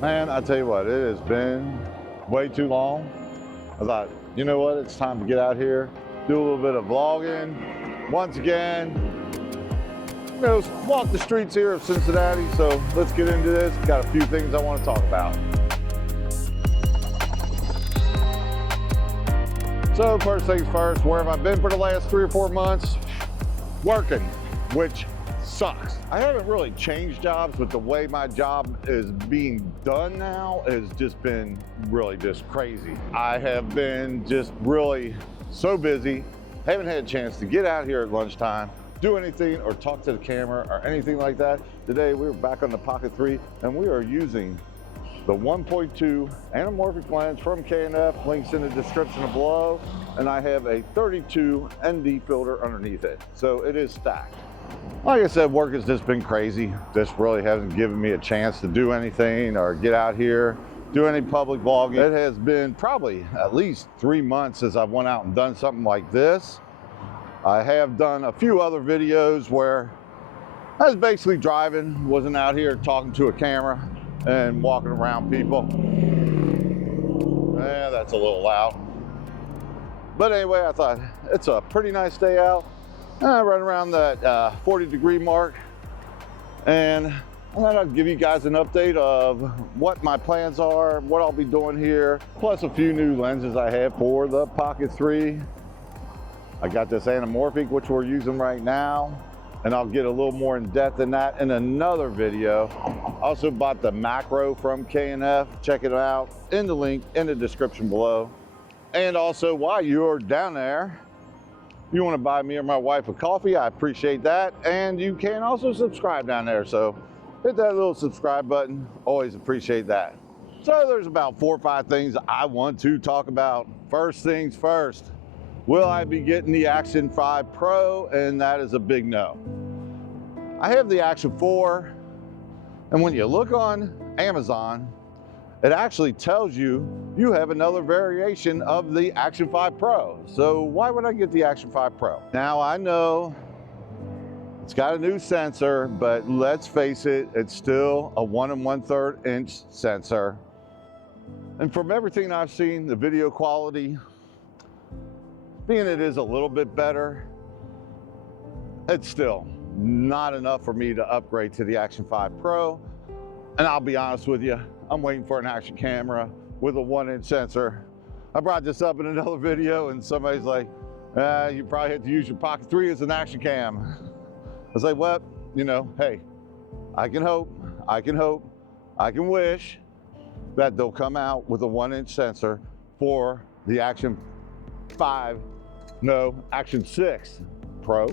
Man, I tell you what, it has been way too long. I thought, you know what, it's time to get out here, do a little bit of vlogging. Once again, you know, walk the streets here of Cincinnati, so let's get into this. Got a few things I want to talk about. So first things first, where have I been for the last 3 or 4 months? Working, which sucks. I haven't really changed jobs, but the way my job is being done now has just been really just crazy. I have been just really so busy, haven't had a chance to get out here at lunchtime, do anything or talk to the camera or anything like that. Today we're back on the Pocket 3 and we are using the 1.2 anamorphic lens from K&F, links in the description below, and I have a 32 ND filter underneath it. So it is stacked. Like I said, work has just been crazy. Just really hasn't given me a chance to do anything or get out here, do any public vlogging. It has been probably at least 3 months since I've went out and done something like this. I have done a few other videos where I was basically driving, wasn't out here talking to a camera and walking around people. Yeah, that's a little loud. But anyway, I thought it's a pretty nice day out. Right around that 40-degree mark. And I thought I'd give you guys an update of what my plans are, what I'll be doing here, plus a few new lenses I have for the Pocket 3. I got this anamorphic, which we're using right now, and I'll get a little more in depth in that in another video. Also bought the macro from K&F. Check it out in the link in the description below. And also, while you're down there, you want to buy me or my wife a coffee, I appreciate that. And you can also subscribe down there. So hit that little subscribe button. Always appreciate that. So there's about 4 or 5 things I want to talk about. First things first, will I be getting the Action 5 Pro? And that is a big no. I have the Action 4. And when you look on Amazon, it actually tells you you have another variation of the Action 5 Pro. So why would I get the Action 5 Pro? Now I know it's got a new sensor, but let's face it, it's still a 1 1/3 inch sensor. And from everything I've seen, the video quality, being it is a little bit better, it's still not enough for me to upgrade to the Action 5 Pro. And I'll be honest with you, I'm waiting for an action camera with a 1-inch sensor. I brought this up in another video and somebody's like, you probably have to use your Pocket 3 as an action cam. I was like, well, you know, hey, I can hope, I can wish that they'll come out with a 1-inch sensor for the Action 5, no, Action 6 Pro.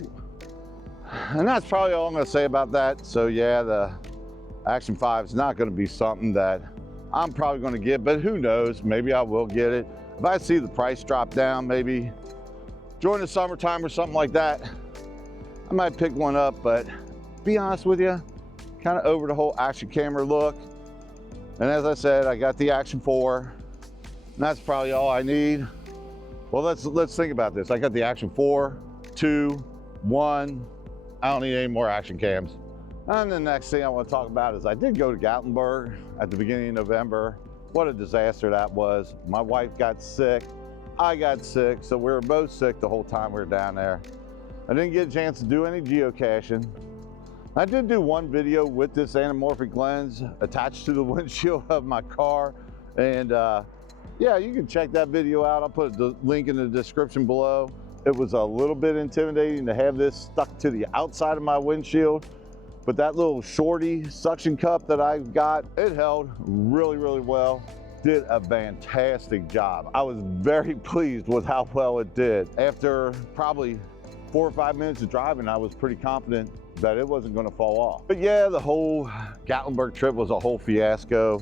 And that's probably all I'm gonna say about that. So yeah, the Action 5 is not gonna be something that I'm probably gonna get, but who knows, maybe I will get it. If I see the price drop down, maybe during the summertime or something like that, I might pick one up, but be honest with you, kind of over the whole action camera look. And as I said, I got the Action 4, and that's probably all I need. Well, let's think about this. I got the Action 4, 2, 1, I don't need any more action cams. And the next thing I want to talk about is I did go to Gatlinburg at the beginning of November. What a disaster that was. My wife got sick, I got sick, so we were both sick the whole time we were down there. I didn't get a chance to do any geocaching. I did do one video with this anamorphic lens attached to the windshield of my car. And yeah, you can check that video out. I'll put the link in the description below. It was a little bit intimidating to have this stuck to the outside of my windshield. But that little Shorty suction cup that I got, it held really, really well. Did a fantastic job. I was very pleased with how well it did. After probably 4 or 5 minutes of driving, I was pretty confident that it wasn't gonna fall off. But yeah, the whole Gatlinburg trip was a whole fiasco.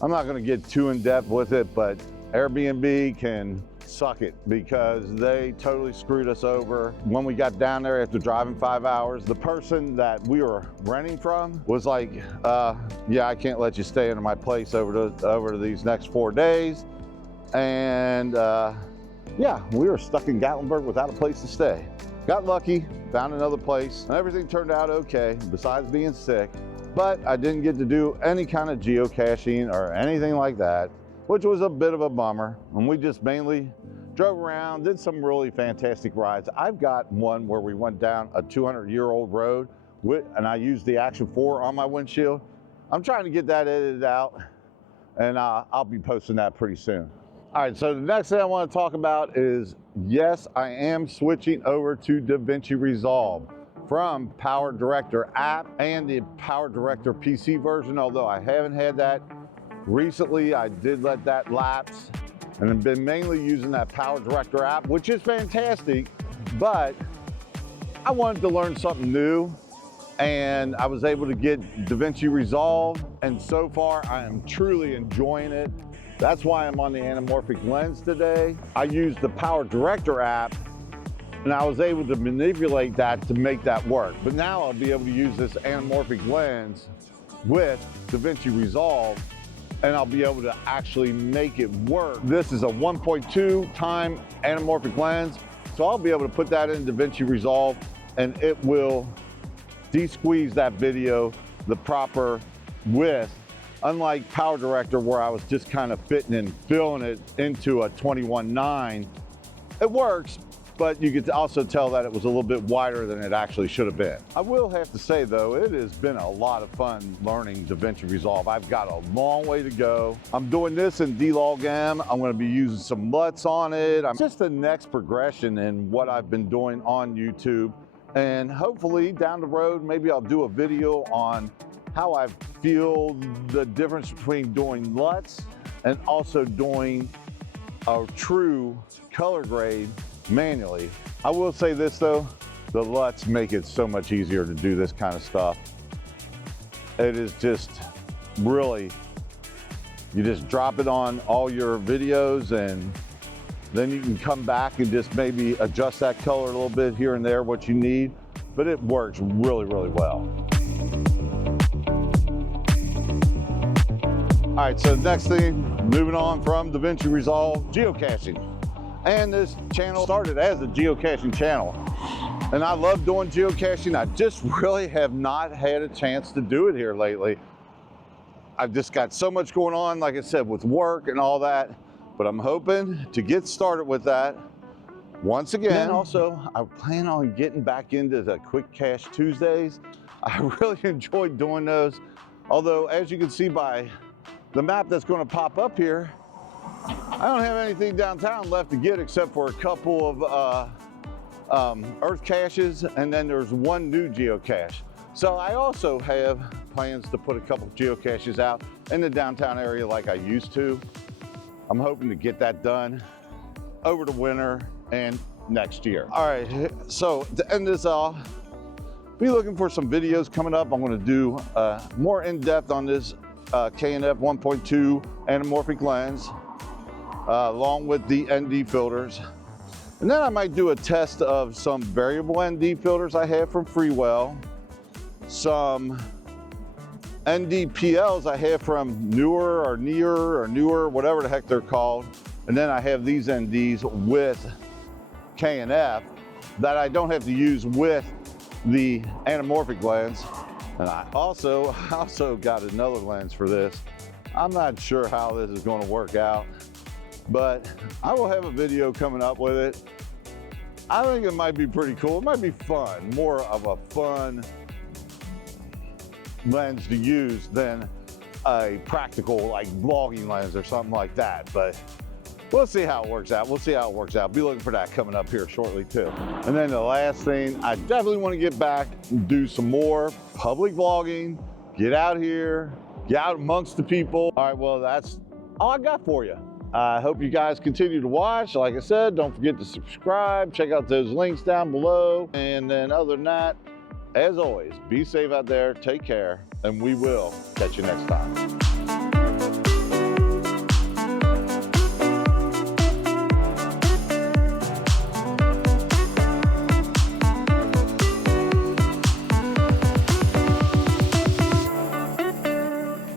I'm not gonna get too in depth with it, but Airbnb can suck it because they totally screwed us over. When we got down there after driving 5 hours, the person that we were renting from was like, yeah, I can't let you stay in my place over these next 4 days. And yeah, we were stuck in Gatlinburg without a place to stay. Got lucky, found another place, and everything turned out okay, besides being sick. but I didn't get to do any kind of geocaching or anything like that, which was a bit of a bummer. And we just mainly drove around, did some really fantastic rides. I've got one where we went down a 200-year-old road and I used the Action 4 on my windshield. I'm trying to get that edited out, and I'll be posting that pretty soon. All right, so the next thing I want to talk about is, yes, I am switching over to DaVinci Resolve from Power Director app and the Power Director PC version, although I haven't had that recently. I did let that lapse and have been mainly using that Power Director app, which is fantastic, but I wanted to learn something new, and I was able to get DaVinci Resolve, and so far I am truly enjoying it. That's why I'm on the anamorphic lens today. I used the Power Director app, and I was able to manipulate that to make that work. But now I'll be able to use this anamorphic lens with DaVinci Resolve, and I'll be able to actually make it work. This is a 1.2 time anamorphic lens, so I'll be able to put that in DaVinci Resolve, and it will de-squeeze that video the proper width, unlike Power Director where I was just kind of fitting and filling it into a 21.9. It works, but you could also tell that it was a little bit wider than it actually should have been. I will have to say though, it has been a lot of fun learning DaVinci Resolve. I've got a long way to go. I'm doing this in D-Log-M. I'm gonna be using some LUTs on it. I'm just the next progression in what I've been doing on YouTube. And hopefully down the road, maybe I'll do a video on how I feel the difference between doing LUTs and also doing a true color grade manually. I will say this though, the LUTs make it so much easier to do this kind of stuff. It is just really, you just drop it on all your videos, and then you can come back and just maybe adjust that color a little bit here and there, what you need, but it works really, really well. All right, so the next thing, moving on from DaVinci Resolve, geocaching. And this channel started as a geocaching channel. And I love doing geocaching. I just really have not had a chance to do it here lately. I've just got so much going on, like I said, with work and all that, but I'm hoping to get started with that once again. And also, I plan on getting back into the Quick Cache Tuesdays. I really enjoyed doing those. Although, as you can see by the map that's going to pop up here, I don't have anything downtown left to get except for a couple of earth caches, and then there's one new geocache. So I also have plans to put a couple of geocaches out in the downtown area like I used to. I'm hoping to get that done over the winter and next year. All right, so to end this off, be looking for some videos coming up. I'm going to do more in-depth on this K&F 1.2 anamorphic lens, along with the ND filters. And then I might do a test of some variable ND filters I have from Freewell, some ND-PLs I have from NEEWER, whatever the heck they're called. And then I have these NDs with K&F that I don't have to use with the anamorphic lens. And I also got another lens for this. I'm not sure how this is going to work out, but I will have a video coming up with it. I think it might be pretty cool. It might be fun, more of a fun lens to use than a practical like vlogging lens or something like that. But we'll see how it works out. We'll see how it works out. Be looking for that coming up here shortly too. And then the last thing, I definitely want to get back and do some more public vlogging, get out here, get out amongst the people. All right, well, that's all I got for you. I hope you guys continue to watch. Like I said, don't forget to subscribe, check out those links down below. And then other than that, as always, be safe out there, take care, and we will catch you next time.